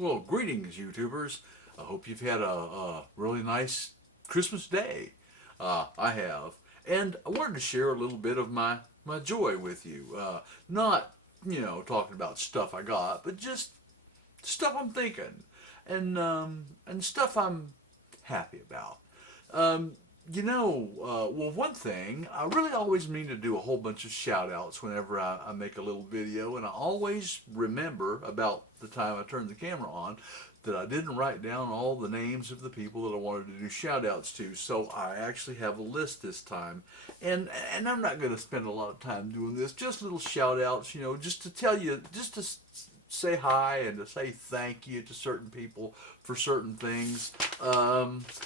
Well, greetings, YouTubers. I hope you've had a really nice Christmas day. I have. And I wanted to share a little bit of my joy with you. Not, talking about stuff I got, but just stuff I'm thinking and stuff I'm happy about. Um, well, one thing, I really always mean to do a whole bunch of shout outs whenever I make a little video, and I always remember about the time I turned the camera on that I didn't write down all the names of the people that I wanted to do shout outs to, so I actually have a list this time. And I'm not going to spend a lot of time doing this, just little shout outs, just to tell you, just to say hi and to say thank you to certain people for certain things.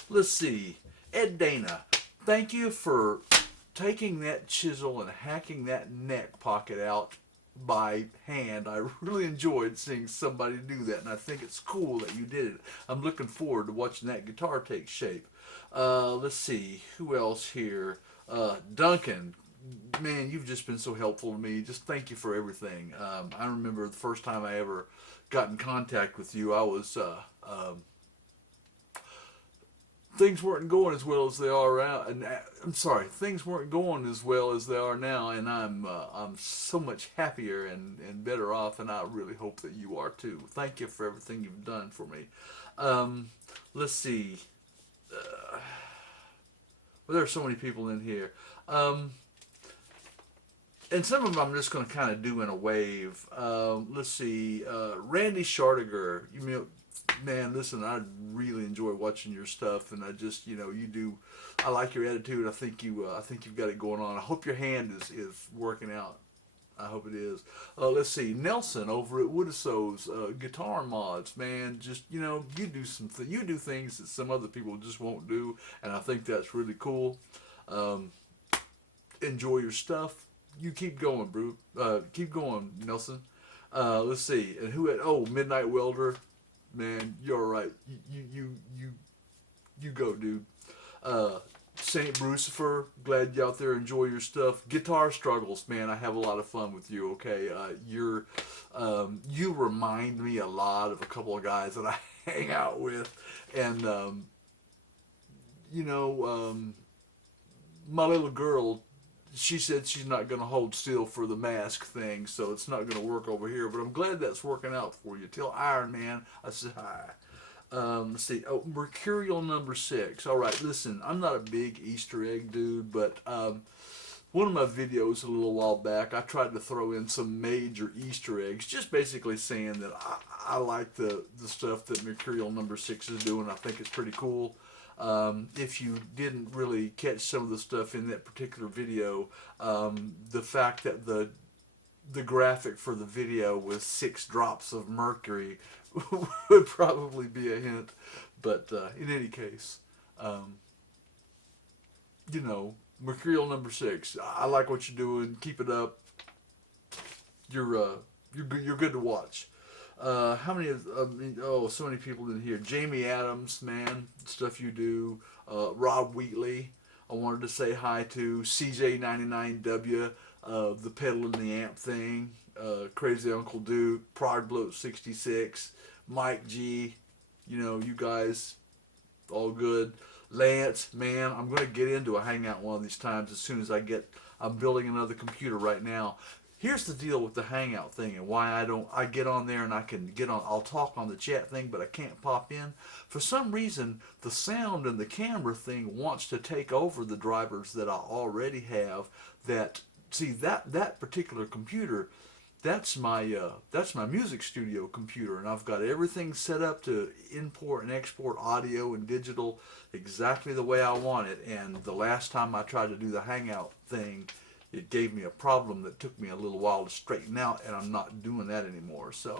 Let's see. Ed Dana, thank you for taking that chisel and hacking that neck pocket out by hand. I really enjoyed seeing somebody do that, and I think it's cool that you did it. I'm looking forward to watching that guitar take shape. Let's see, who else here? Duncan, man, you've just been so helpful to me. Just thank you for everything. I remember the first time I ever got in contact with you, I was things weren't going as well as they are now. And I'm sorry, things weren't going as well as they are now, and I'm so much happier and better off, and I really hope that you are too. Thank you for everything you've done for me. Um, let's see. Well, there are so many people in here. Um, and some of them I'm just going to kind of do in a wave. Let's see, Randy Shardiger. You know, man, listen, I really enjoy watching your stuff, and I just, you do. I like your attitude. I think you've got it going on. I hope your hand is working out. I hope it is. Let's see, Nelson over at Woodisso's Guitar Mods, man. Just you do you do things that some other people just won't do, and I think that's really cool. Um, Enjoy your stuff. You keep going, bro. Keep going, Nelson. Let's see. And who had? Oh, Midnight Welder. Man, you're all right. You go, dude. Uh, Saint Brucifer. Glad you out there enjoy your stuff. Guitar struggles, man. I have a lot of fun with you. Okay, you remind me a lot of a couple of guys that I hang out with, and you know. My little girl, she said she's not going to hold still for the mask thing, so it's not going to work over here. But I'm glad that's working out for you. Tell Iron Man I said hi. Let's see. Oh, Mercurial number 6. All right, listen, I'm not a big Easter egg dude, but one of my videos a little while back, I tried to throw in some major Easter eggs, just basically saying that I like the stuff that Mercurial number 6 is doing. I think it's pretty cool. If you didn't really catch some of the stuff in that particular video, the fact that the graphic for the video was 6 drops of mercury would probably be a hint. But in any case, um, Mercurial number 6. I like what you're doing. Keep it up. You're good. You're good to watch. How many of oh, so many people in here. Jamie Adams, man, stuff you do. Rob Wheatley, I wanted to say hi to. CJ99W, the pedal in the amp thing. Crazy Uncle Duke, Prod Bloat 66, Mike G. You guys, all good. Lance, man, I'm going to get into a hangout one of these times as soon as I get. I'm building another computer right now. Here's the deal with the hangout thing and why I get on there and I can get on. I'll talk on the chat thing, but I can't pop in. For some reason, the sound and the camera thing wants to take over the drivers that I already have. That see that particular computer. That's my music studio computer, and I've got everything set up to import and export audio and digital exactly the way I want it. And the last time I tried to do the Hangout thing, it gave me a problem that took me a little while to straighten out, and I'm not doing that anymore. So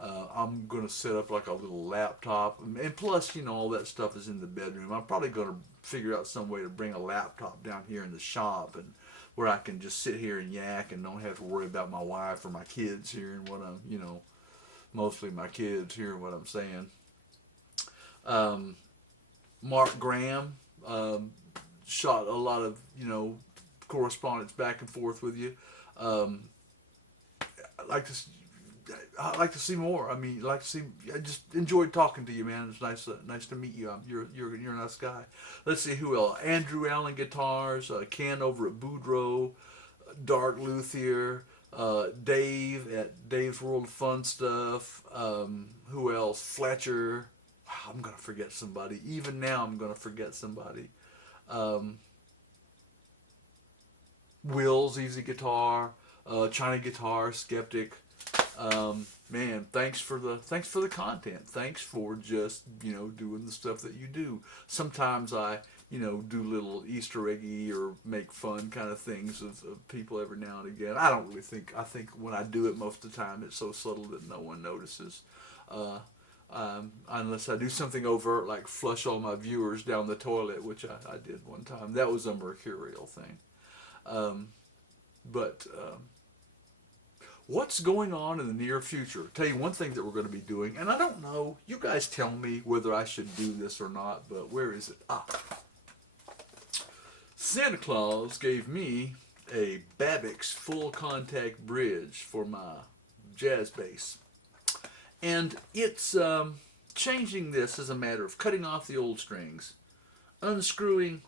I'm going to set up like a little laptop, and plus, all that stuff is in the bedroom. I'm probably going to figure out some way to bring a laptop down here in the shop and where I can just sit here and yak and don't have to worry about my wife or my kids hearing what I'm, mostly my kids hearing what I'm saying. Um, Mark Graham shot a lot of, correspondence back and forth with you. Um, I like to I'd like to see more. I mean, like to see. I just enjoyed talking to you, man. It's nice to meet you. You're a nice guy. Let's see who else. Andrew Allen Guitars, Ken over at Boudreaux, Dark Luthier, Dave at Dave's World of Fun Stuff. Who else? Fletcher. Wow, I'm gonna forget somebody. Even now, I'm gonna forget somebody. Um, Will's Easy Guitar, China Guitar, Skeptic. Man, thanks for the content. Thanks for just doing the stuff that you do. Sometimes I do little Easter eggy or make fun kind of things of people every now and again. I don't really think I think when I do it most of the time it's so subtle that no one notices. Uh, Unless I do something overt like flush all my viewers down the toilet, which I did one time. That was a mercurial thing. Um, but what's going on in the near future? Tell you one thing that we're going to be doing, and I don't know. You guys tell me whether I should do this or not. But where is it? Santa Claus gave me a Babix full contact bridge for my jazz bass, and it's changing this as a matter of cutting off the old strings, unscrewing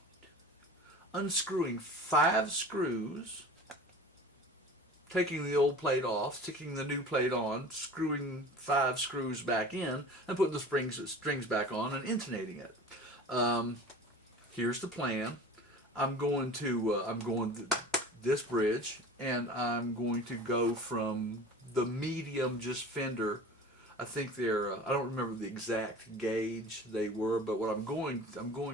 5 screws, taking the old plate off, sticking the new plate on, screwing 5 screws back in, and putting the strings back on and intonating it. Here's the plan. I'm going this bridge, and I'm going to go from the medium just Fender. I think they're I don't remember the exact gauge they were, but what I'm going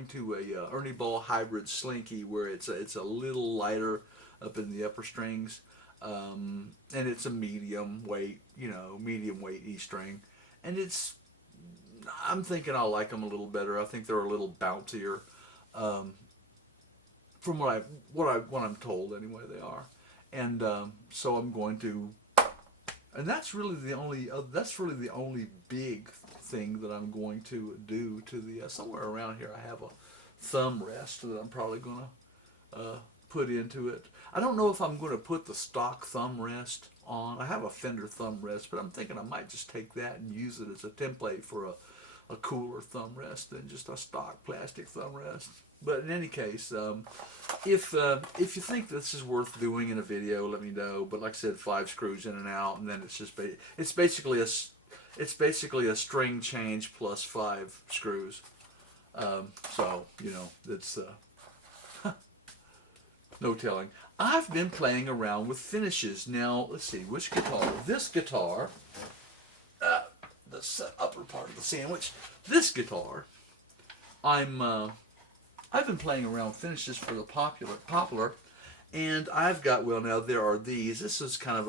to a Ernie Ball hybrid Slinky where it's a little lighter up in the upper strings. And it's a medium weight E string, and I'm thinking I'll like them a little better. I think they're a little bouncier, from what I'm told anyway they are, and so I'm going to, and that's really the only big thing that I'm going to do to the somewhere around here. I have a thumb rest that I'm probably gonna put into it. I don't know if I'm going to put the stock thumb rest on. I have a Fender thumb rest, but I'm thinking I might just take that and use it as a template for a cooler thumb rest than just a stock plastic thumb rest. But in any case, if you think this is worth doing in a video, let me know. But like I said, 5 screws in and out, and then it's basically a string change plus 5 screws. So it's no telling. I've been playing around with finishes. Now, let's see, which guitar? This guitar, the upper part of the sandwich. This guitar, I've been playing around with finishes for the Poplar, and I've got, well, now there are these. This is kind of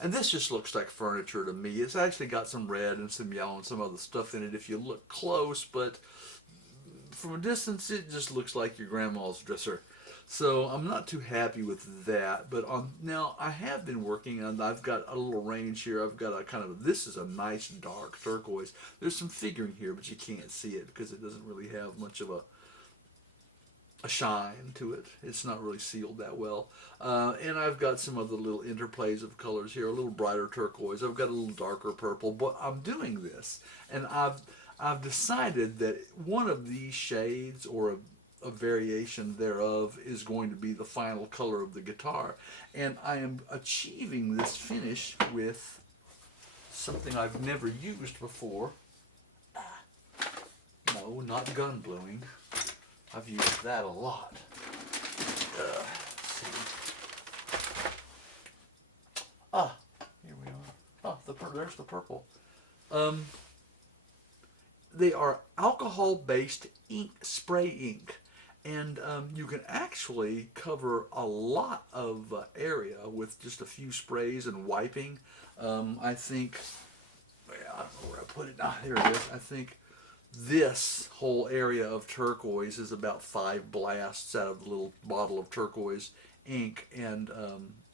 and this just looks like furniture to me. It's actually got some red and some yellow and some other stuff in it if you look close, but from a distance, it just looks like your grandma's dresser. So I'm not too happy with that, but now I have been working on, I've got a little range here. I've got a kind of, this is a nice dark turquoise. There's some figuring here, but you can't see it because it doesn't really have much of a shine to it. It's not really sealed that well. And I've got some other little interplays of colors here, a little brighter turquoise. I've got a little darker purple, but I'm doing this, and I've decided that one of these shades or a variation thereof is going to be the final color of the guitar, and I am achieving this finish with something I've never used before. No, not gun bluing. I've used that a lot. Let's see. Here we are. There's the purple. They are alcohol-based ink, spray ink. And you can actually cover a lot of area with just a few sprays and wiping. I think, I don't know where I put it. There it is. I think this whole area of turquoise is about 5 blasts out of the little bottle of turquoise ink, and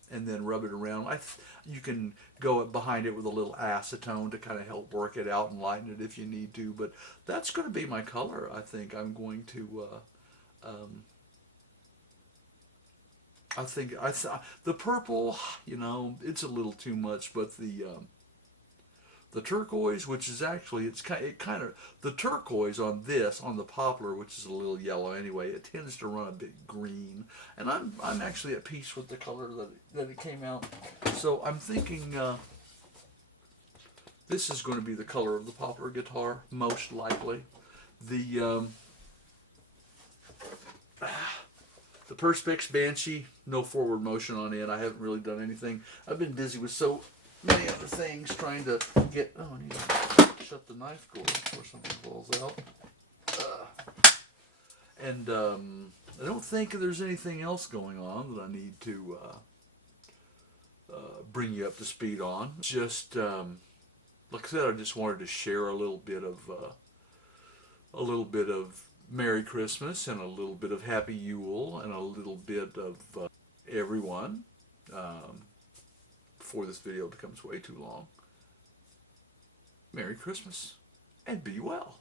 then rub it around. You can go behind it with a little acetone to kind of help work it out and lighten it if you need to. But that's going to be my color. I think I'm going to the purple, you know, it's a little too much, but the turquoise, which is actually it kind of the turquoise on this on the poplar, which is a little yellow anyway, it tends to run a bit green, and I'm actually at peace with the color that it came out. So I'm thinking this is going to be the color of the poplar guitar, most likely. The the Perspex Banshee, no forward motion on it. I haven't really done anything. I've been busy with so many other things trying to get. Oh, I need to shut the knife cord before something falls out. And I don't think there's anything else going on that I need to bring you up to speed on. Just like I said, I just wanted to share a little bit of Merry Christmas and a little bit of Happy Yule and a little bit of everyone before this video becomes way too long. Merry Christmas and be well.